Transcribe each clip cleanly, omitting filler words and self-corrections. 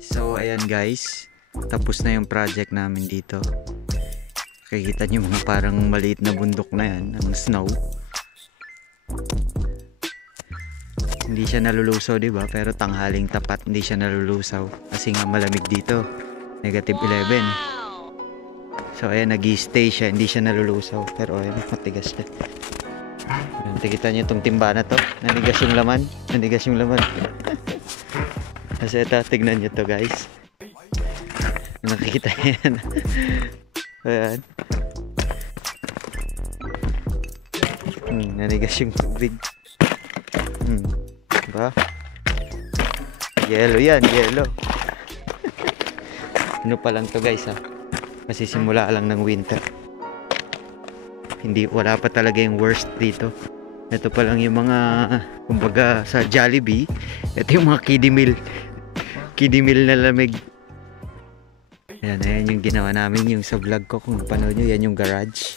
So ayan guys, tapos na yung project namin dito. Nakikita nyo mga parang maliit na bundok na yan ng snow. Hindi siya nalulusaw, diba? Pero tanghaling tapat hindi siya nalulusaw kasi nga malamig dito, -11. So ayan, nag-i-stay siya, hindi siya nalulusaw. Pero ayan, matigas siya. Nakikita nyo itong timba na to, nanigas yung laman. Nanigas yung laman. Kasi ito, tignan nyo to guys. Nakikita yan. Ayan. Nanigas yung tubig. Diba? Yellow yan, yellow. Ano pa lang to guys ha. Kasi simula lang ng winter. Wala pa talaga yung worst dito. Ito pa lang yung mga, kumbaga sa Jollibee, ito yung mga kiddie meal. Kiddie meal na lamig. Ayan yung ginawa namin, yung sa vlog ko, kung panood nyo, yan yung garage.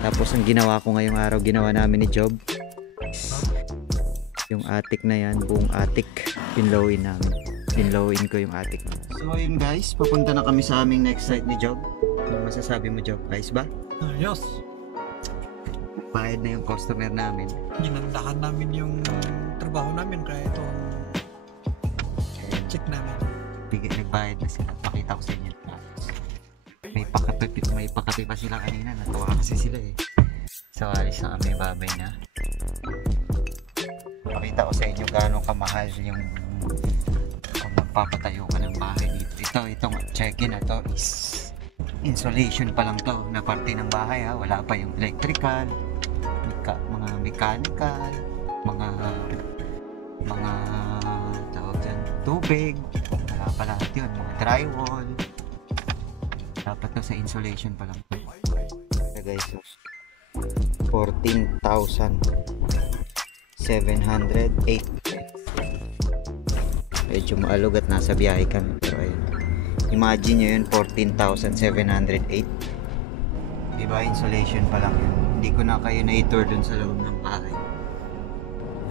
Tapos ang ginawa ko ngayong araw, ginawa namin ni Job, yung attic na yan, buong attic, pinlowin namin. Pinlowin ko yung attic. So yun guys, papunta na kami sa aming next site ni Job. Ano masasabi mo Job? Ayos ba? Ayos. Bayad na yung customer namin. Ginandahan namin yung trabaho namin kaya ito check namin. Nagbayad na sila. Pakita ko sa inyo. May pakati pa sila kanina. Natuwa kasi sila eh. So alis na kami, babay na. Pakita ko sa inyo gaano kamahal yung kung magpapatayo ka ng bahay dito. Itong check-in na to is insulation pa lang to na parte ng bahay ha. Wala pa yung electrical, mga mechanical, mga tawag dyan, tubig, wala pa lahat yun, mga drywall. Dapat to sa insulation pa lang to. So guys, 14,708. Medyo maalog at nasa biyahe kami, pero ayun, imagine nyo yun, 14,708. Diba, insulation pa lang yun. Hindi ko na kayo na-tour dun sa loob ng bahay.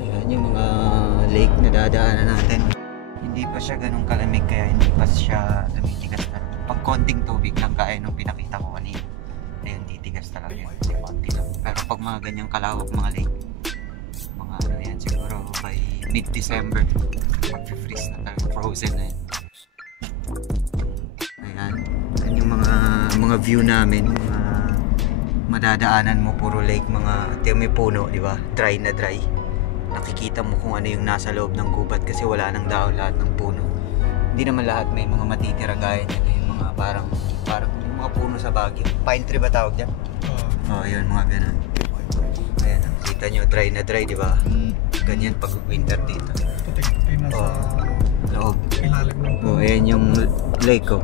Ayan yung mga lake na dadaanan natin. Hindi pa siya ganun kalamig, kaya hindi pa siya lumitigas na. Pag konting tubig lang kaya nung pinakita ko kanina, ayun, titigas talaga yun. Konti lang. Pero pag mga ganyang kalawak mga lake, mga ano yan, siguro by mid-December, mag-freeze na talaga, frozen na yan. Ayan yung mga view namin, madadaanan mo puro lake, mga may puno, di ba? Dry na dry. Nakikita mo kung ano yung nasa loob ng gubat kasi wala nang dahon lahat ng puno. Hindi naman lahat, may mga matitira gaya nito, yung mga parang yung mga puno sa Baguio. Pine tree ba tawag dyan? Oo, yun, mga ganun. Ayan, kita nyo, dry na dry, di ba? Ganyan pag winter dito. Puti-puti na sa loob. ilalim ng puno. Ayan yung lake ko.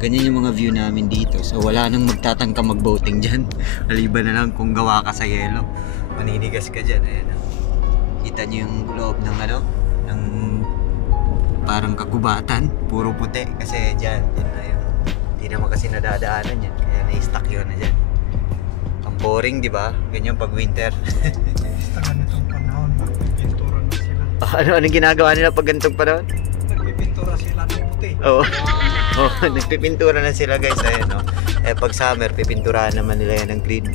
Ganyan yung mga view namin dito. So wala nang magtatangka mag-boating dyan. Maliban na lang kung gawa ka sa yelo. Maninigas ka dyan. Ayan. Kita nyo yung loob ng ng parang kagubatan. Puro puti. Kasi dyan na yung hindi naman kasi nadadaanan yan. Kaya na-stuck yun na dyan. Ang boring, di ba? Ganyan pag winter. Basta ganitong panahon, magpipintura na sila. Anong ginagawa nila pag ganitong panahon? Nagpipintura sila ng puti. Oo. Nagpipintura na sila guys. Ayan, pag summer, pipinturahan naman nila yan ng green.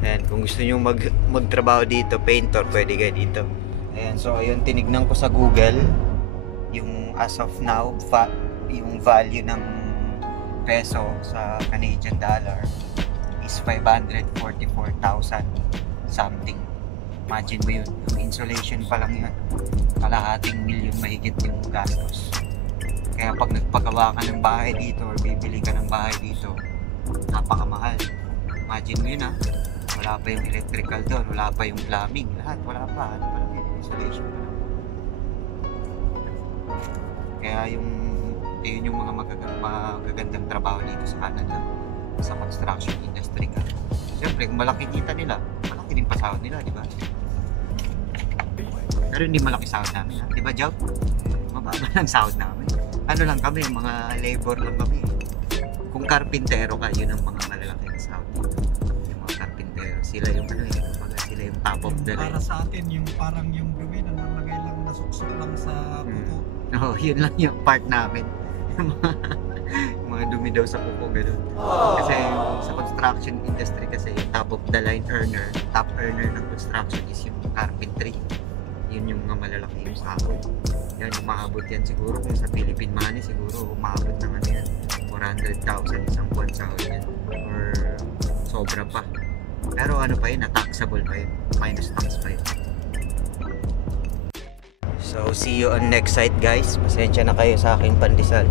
Ayan, kung gusto nyo magtrabaho dito, painter, pwede kayo dito. Ayan, so ayun, tinignan ko sa Google yung as of now, yung value ng peso sa Canadian dollar is 544,000 something. Imagine mo yun, yung insulation pa lang yun, kalahating milyon mahigit yung gastos. Kaya pag nagpagawa ka ng bahay dito or bibili ka ng bahay dito, napakamahal. Imagine mo yun ha, wala pa yung electrical doon, wala pa yung plumbing, lahat wala pa, ano pa lang yun, insulation pa lang. Kaya yun yung mga magagandang trabaho dito sa Canada, sa construction industry ka. Siyempre, kung malaki kita nila, malaki din pasahod nila, di ba? Pero hindi malaki sahod namin ha, di ba Job? Mababa lang sahod namin. Ano lang kami, mga labor lang kami. Kung karpintero ka, yun ang mga malalaki na sahod dito. Yung mga karpintero, sila yung sila yung top of the line. Para sa atin, yung parang yung dumi na nalagay lang, nasuksok lang sa buto. Oo, yun lang yung part namin. Yung mga dumi daw sa kuko, gano'n. Kasi sa construction industry kasi, yung top of the line earner, top earner ng construction is yung carpentry. Yun yung mga malalaki yung sahod. Yan, umabot yan siguro kung sa Philippine money, siguro umabot ng ano yan, 400,000 isang buwan sahod yan. Or sobra pa. Pero ano pa yun, taxable pa yun. Minus tax pa yun. So, see you on next site guys. Pasensya na kayo sa aking pandesal.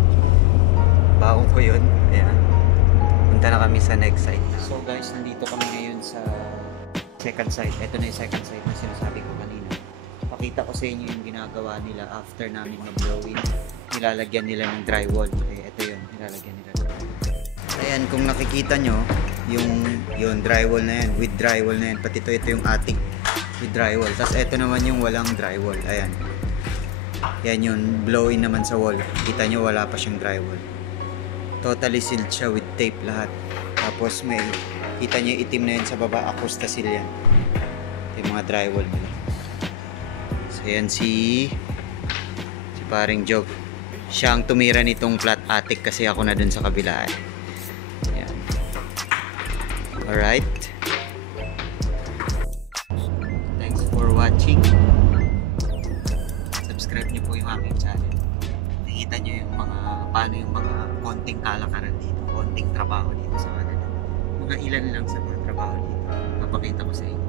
Baong ko yun. Ayan. Punta na kami sa next site. So guys, nandito kami ngayon sa second site. Ito na yung second site na sinasabi ko kanina. Pakita ko sa inyo yung ginagawa nila after namin mag-blowing. Nilalagyan nila ng drywall. Eh, ito yun. Nilalagyan nila. Ayan, kung nakikita nyo, yung drywall na yan. With drywall na yan. Pati ito yung attic with drywall. Tapos ito naman yung walang drywall. Ayan. Yan yung blow-in naman sa wall. Kita nyo, wala pa siyang drywall. Totally sealed siya with tape lahat. Tapos may, kita nyo itim na yun sa baba. Acosta seal yan. Ito yung mga drywall nila. So yan si paring Job. Siya ang tumira nitong flat attic kasi ako na dun sa kabila. Yan. Alright. Thanks for watching. Subscribe niyo po yung aking channel. Nakikita niyo yung mga paano yung mga konting kalakaran dito, konting trabaho dito sa Canada. Mga ilan lang sa mga trabaho dito. Papakita ko sa inyo.